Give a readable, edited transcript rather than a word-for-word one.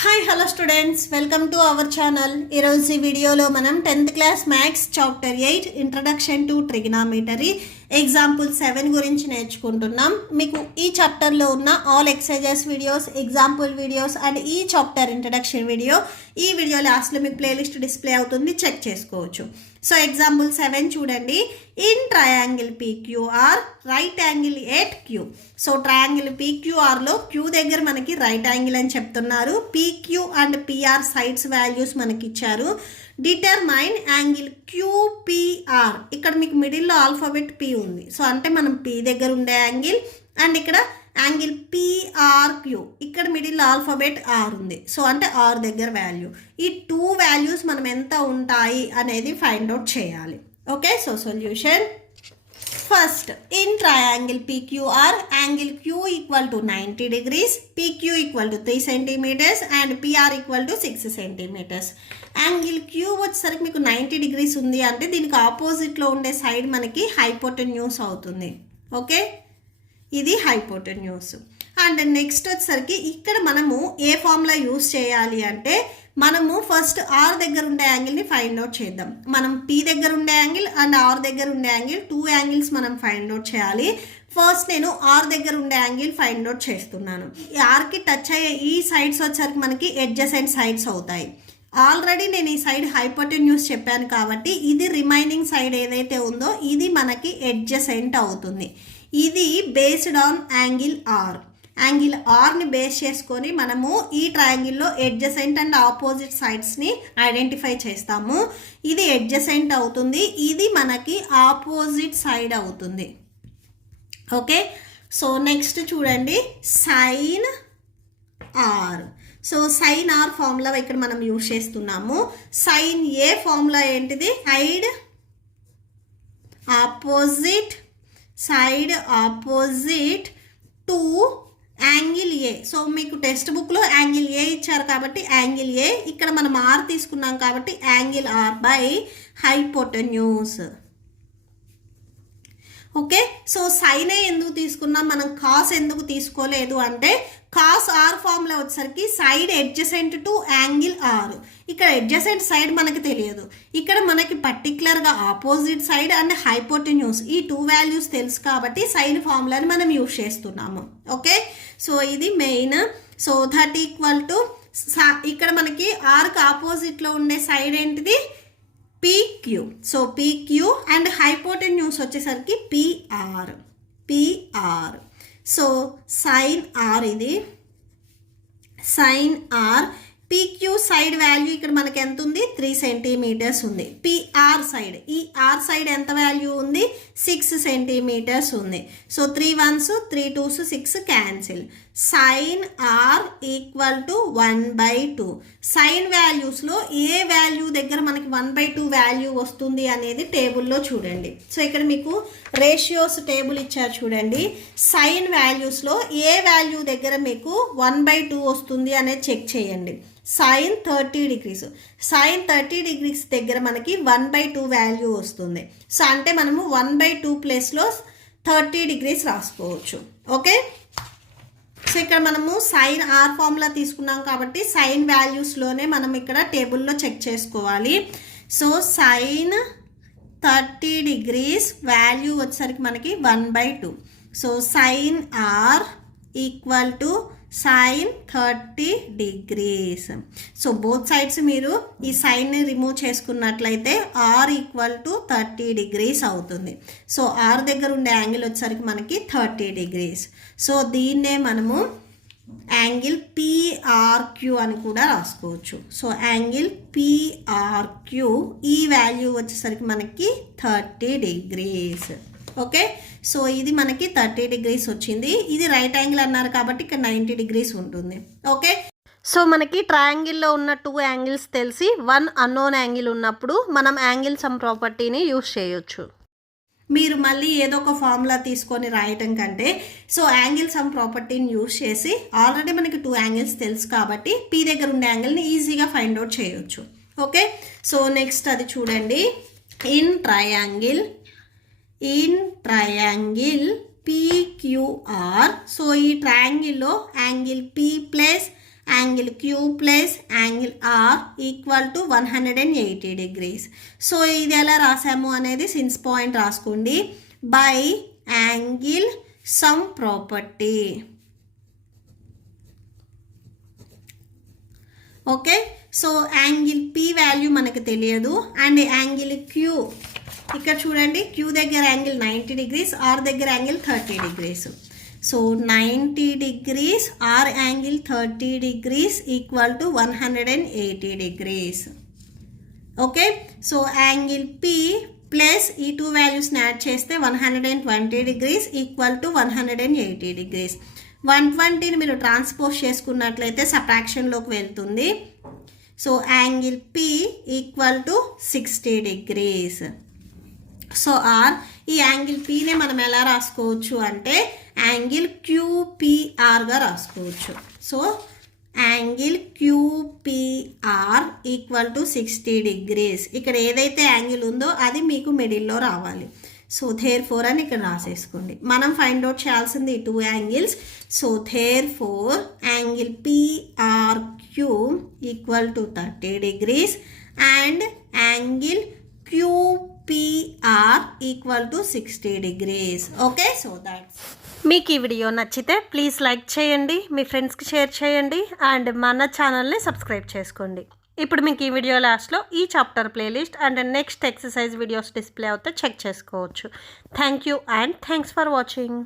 Hi hello students, welcome to our channel. ఈరోజు ఈ వీడియోలో మనం 10th class maths chapter 8 introduction to trigonometry example 7 గురించి నేర్చుకుంటున్నాం. మీకు ఈ చాప్టర్లో ఉన్న all exercises videos, example videos and ఈ చాప్టర్ ఇంట్రడక్షన్ ఈ వీడియో లాస్ట్లో మీకు ప్లేలిస్ట్ డిస్ప్లే అవుతుంది, చెక్ చేసుకోవచ్చు. సో ఎగ్జాంపుల్ 7 చూడండి. In triangle PQR right angle at Q. So triangle PQRలో Q దగ్గర మనకి రైట్ యాంగిల్ అని చెప్తున్నారు. PQ and PR sides values మనకి ఇచ్చారు. Determine angle QPR. ఇక్కడ మీకు మిడిల్లో ఆల్ఫాబెట్ P ఉంది. సో అంటే మనం P దగ్గర ఉండే యాంగిల్ అండ్ ఇక్కడ యాంగిల్ PRQ, ఇక్కడ మిడిల్ ఆల్ఫాబెట్ R ఉంది. సో అంటే R దగ్గర వాల్యూ. ఈ టూ వాల్యూస్ మనం ఎంత ఉంటాయి అనేది ఫైండ్ అవుట్ చేయాలి. Okay, so solution. First, in triangle PQR angle Q equal to 90 degrees, PQ equal to 3 centimeters and PR equal to 6 centimeters. Angle Q వచ్చేసరికి మీకు 90 degrees ఉంది అంటే దీనికి ఆపోజిట్లో ఉండే సైడ్ మనకి హైపోటెన్యూస్ అవుతుంది. ఓకే, ఇది హైపోటెన్యూస్. అండ్ నెక్స్ట్ వచ్చేసరికి ఇక్కడ మనము ఏ ఫార్ములా యూస్ చేయాలి అంటే మనము ఫస్ట్ R దగ్గర ఉండే యాంగిల్ని ఫైండ్ అవుట్ చేద్దాం. మనం P దగ్గర ఉండే యాంగిల్ అండ్ R దగ్గర ఉండే యాంగిల్, టూ యాంగిల్స్ మనం ఫైండ్ అవుట్ చేయాలి. ఫస్ట్ నేను R దగ్గర ఉండే యాంగిల్ ఫైండ్ అవుట్ చేస్తున్నాను. ఈ Rకి టచ్ అయ్యే ఈ సైడ్స్ వచ్చేసరికి మనకి ఎడ్జసెంట్ సైడ్స్ అవుతాయి. ఆల్రెడీ నేను ఈ సైడ్ హైపోటెన్యూస్ చెప్పాను కాబట్టి ఇది రిమైనింగ్ సైడ్ ఏదైతే ఉందో ఇది మనకి ఎడ్జసెంట్ అవుతుంది. ఇది based on angle R. Angle ఆర్ని బేస్ చేసుకొని మనము ఈ ట్రయాంగిల్లో ఎడ్జసెంట్ అండ్ ఆపోజిట్ సైడ్స్ని ఐడెంటిఫై చేస్తాము. ఇది ఎడ్జసెంట్ అవుతుంది, ఇది మనకి ఆపోజిట్ సైడ్ అవుతుంది. ఓకే, సో నెక్స్ట్ చూడండి, sine R. So sine R formula ఇక్కడ మనం యూజ్ చేస్తున్నాము. సైన్ ఏ ఫార్ములా ఏంటిది? Side opposite to angle A. So మీకు టెక్స్ట్ బుక్లో యాంగిల్ ఏ ఇచ్చారు కాబట్టి యాంగిల్ ఏ, ఇక్కడ మనం ఆర్ తీసుకున్నాం కాబట్టి angle R by hypotenuse. Okay, so sine A ఎందుకు తీసుకున్నాం, మనం కాస్ ఎందుకు తీసుకోలేదు అంటే కాస్ ఆర్ ఫార్ములా వచ్చేసరికి side adjacent to angle R. ఇక్కడ ఎడ్జసెంట్ సైడ్ మనకి తెలియదు, ఇక్కడ మనకి పర్టికులర్గా ఆపోజిట్ సైడ్ అండ్ హైపోటెన్యూస్ ఈ టూ వాల్యూస్ తెలుసు కాబట్టి సైన్ ఫార్ములాని మనం యూజ్ చేస్తున్నాము. ఓకే, సో ఇది main. So that equal to ఇక్కడ మనకి ఆర్కి ఆపోజిట్లో ఉండే సైడ్ ఏంటిది? PQ. So PQ and hypotenuse వచ్చేసరికి PR. సో సైన్ ఆర్, ఇది sign are. PQ side value ఇక్కడ మనకి ఎంత ఉంది? 3 centimeters ఉంది. PR సైడ్, ఈ R సైడ్ ఎంత వాల్యూ ఉంది? 6 centimeters ఉంది. So 3 1s 3 2s 6 cancel. Sine R equal to 1/2. Sine వాల్యూస్లో ఏ వాల్యూ దగ్గర మనకి 1/2 వాల్యూ వస్తుంది అనేది టేబుల్లో చూడండి. సో ఇక్కడ మీకు రేషియోస్ టేబుల్ ఇచ్చారు చూడండి. సైన్ వాల్యూస్లో ఏ వాల్యూ దగ్గర మీకు 1/2 వస్తుంది అనేది చెక్ చేయండి. సైన్ 30 degrees, సైన్ 30 degrees దగ్గర మనకి 1/2 వాల్యూ వస్తుంది. సో అంటే మనము 1/2 ప్లేస్లో 30 degrees రాసుకోవచ్చు. ఓకే, సో ఇక్కడ మనము సైన్ ఆర్ ఫార్ములా తీసుకున్నాం కాబట్టి సైన్ వాల్యూస్లోనే మనం ఇక్కడ టేబుల్లో చెక్ చేసుకోవాలి. సో సైన్ 30 degrees వాల్యూ వచ్చేసరికి మనకి 1/2. So sine R equal to sine 30 degrees. So both sides మీరు ఈ సైన్ని రిమూవ్ చేసుకున్నట్లయితే ఆర్ ఈక్వల్ టు 30 degrees అవుతుంది. సో ఆర్ దగ్గర ఉండే యాంగిల్ వచ్చేసరికి మనకి 30 degrees. సో దీన్నే మనము యాంగిల్ PRQ అని కూడా రాసుకోవచ్చు. సో యాంగిల్ PRQ ఈ వాల్యూ వచ్చేసరికి మనకి 30 degrees. ఓకే, సో ఇది మనకి 30 degrees వచ్చింది. ఇది రైట్ యాంగిల్ అన్నారు కాబట్టి ఇక్కడ 90 degrees ఉంటుంది. ఓకే, సో మనకి ట్రయాంగిల్లో ఉన్న 2 యాంగిల్స్ తెలిసి 1 అన్నోన్ యాంగిల్ ఉన్నప్పుడు మనం యాంగిల్ సమ్ ప్రాపర్టీని యూజ్ చేయొచ్చు. మీరు మళ్ళీ ఏదో ఒక ఫార్ములా తీసుకొని రాయటం కంటే సో యాంగిల్ సమ్ ప్రాపర్టీని యూజ్ చేసి ఆల్రెడీ మనకి 2 యాంగిల్స్ తెలుసు కాబట్టి P దగ్గర ఉండే యాంగిల్ని ఈజీగా ఫైండ్ అవుట్ చేయొచ్చు. ఓకే, సో నెక్స్ట్ అది చూడండి. In triangle PQR. సో ఈ ట్రయాంగిల్లో angle P plus angle Q plus angle R equal to 180 degrees. So ఇది ఎలా రాసాము అనేది సిన్స్ పాయింట్ రాసుకోండి. By angle sum property. Okay, so angle P value మనకు తెలియదు అండ్ యాంగిల్ క్యూ ఇక్కడ చూడండి, క్యూ దగ్గర యాంగిల్ 90 degrees, ఆర్ దగ్గర angle 30 degrees. So 90 degrees R angle 30 degrees equal to 180 degrees. Okay, so angle P plus ఈ two వాల్యూస్ని add చేస్తే 120 degrees equal to 180 degrees. 120ని మీరు ట్రాన్స్పోజ్ చేసుకున్నట్లయితే సబ్ట్రాక్షన్లోకి వెళ్తుంది. So angle P equal to 60 degrees. So R ఈ యాంగిల్ పీనే మనం ఎలా రాసుకోవచ్చు అంటే యాంగిల్ క్యూపీఆర్గా రాసుకోవచ్చు. So angle QPR equal to 60 degrees. ఇక్కడ ఏదైతే యాంగిల్ ఉందో అది మీకు మిడిల్లో రావాలి. సో థేర్ ఫోర్ అని ఇక్కడ రాసేసుకోండి. మనం ఫైండ్ అవుట్ చేయాల్సింది ఈ two angles. So therefore angle PRQ equal to 30 degrees and angle QPR equal to 60 degrees. Okay, so that's. మీకు ఈ వీడియో నచ్చితే ప్లీజ్ లైక్ చేయండి, మీ ఫ్రెండ్స్కి షేర్ చేయండి అండ్ మన ఛానల్ని సబ్స్క్రైబ్ చేసుకోండి. ఇప్పుడు మీకు ఈ వీడియో లాస్ట్లో ఈ chapter playlist and next exercise videos display అవుతే చెక్ చేసుకోవచ్చు. Thank you and thanks for watching.